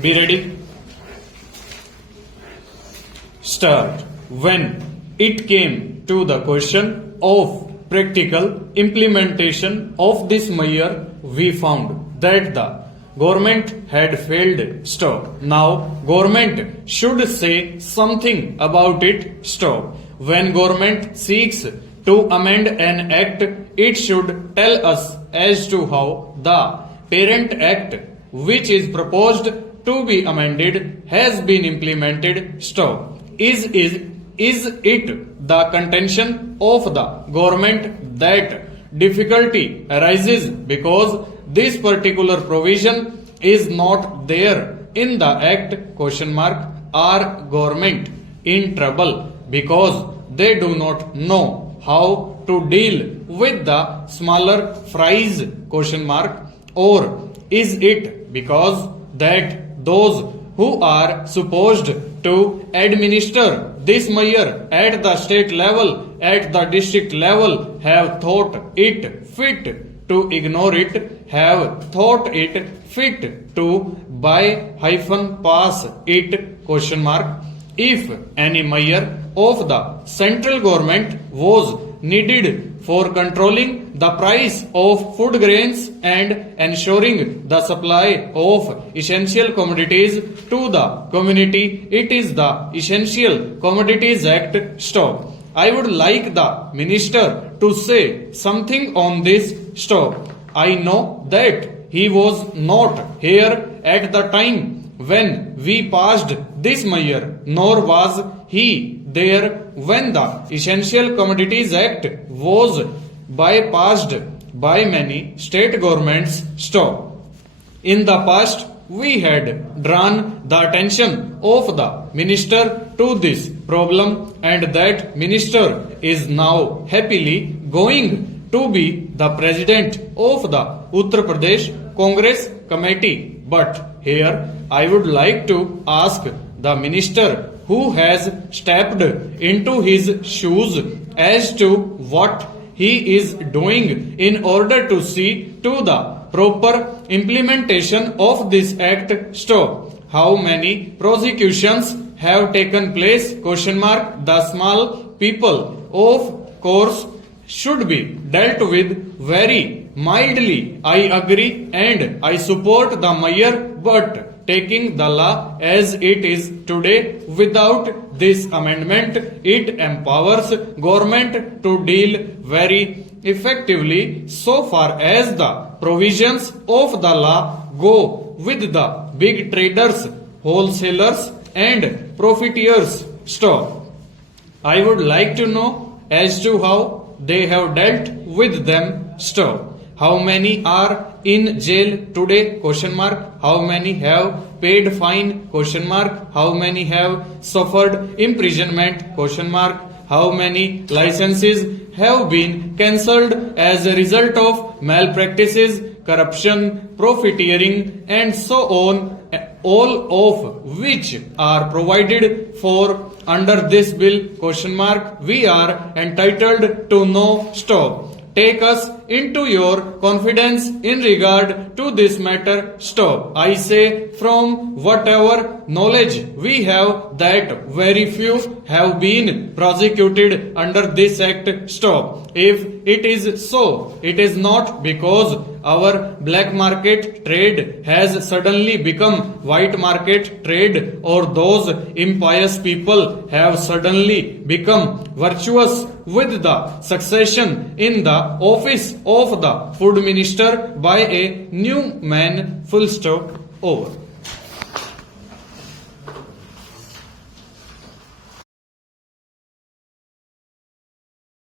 Be ready? Start. When it came to the question of practical implementation of this measure, we found that the government had failed. Stop. Now, government should say something about it. Stop. When government seeks to amend an act, it should tell us as to how the parent act, which is proposed to be amended, has been implemented. Stop. Is it the contention of the government that difficulty arises because this particular provision is not there in the act? Question mark. Are government in trouble because they do not know how to deal with the smaller fries? Question mark. Or is it because that those who are supposed to administer this measure at the state level, at the district level, have thought it fit to ignore it, have thought it fit to pass it? Question mark. If any measure of the central government was needed for controlling the price of food grains and ensuring the supply of essential commodities to the community, it is the Essential Commodities Act. Stop. I would like the minister to say something on this. Stop. I know that he was not here at the time when we passed this measure, nor was he there when the Essential Commodities Act was bypassed by many state governments. Stop. In the past, we had drawn the attention of the minister to this problem, and that minister is now happily going to be the president of the Uttar Pradesh Congress Committee. But here I would like to ask the minister who has stepped into his shoes as to what he is doing in order to see to the proper implementation of this act. Stop. How many prosecutions have taken place? Question mark. The small people, of course, should be dealt with very mildly. I agree and I support the measure, but taking the law as it is today without this amendment, it empowers government to deal very effectively so far as the provisions of the law go with the big traders, wholesalers and profiteers. Stop. I would like to know as to how they have dealt with them. Stop. How many are in jail today? Question mark. How many have paid fine? Question mark. How many have suffered imprisonment? Question mark. How many licenses have been cancelled as a result of malpractices, corruption, profiteering and so on, all of which are provided for under this bill? Question mark. We are entitled to know. Stop. Take us into your confidence in regard to this matter. Stop. I say from whatever knowledge we have that very few have been prosecuted under this act. Stop. If it is so, it is not because our black market trade has suddenly become white market trade, or those impious people have suddenly become virtuous with the succession in the office of the food minister by a new man. Full stop. Over.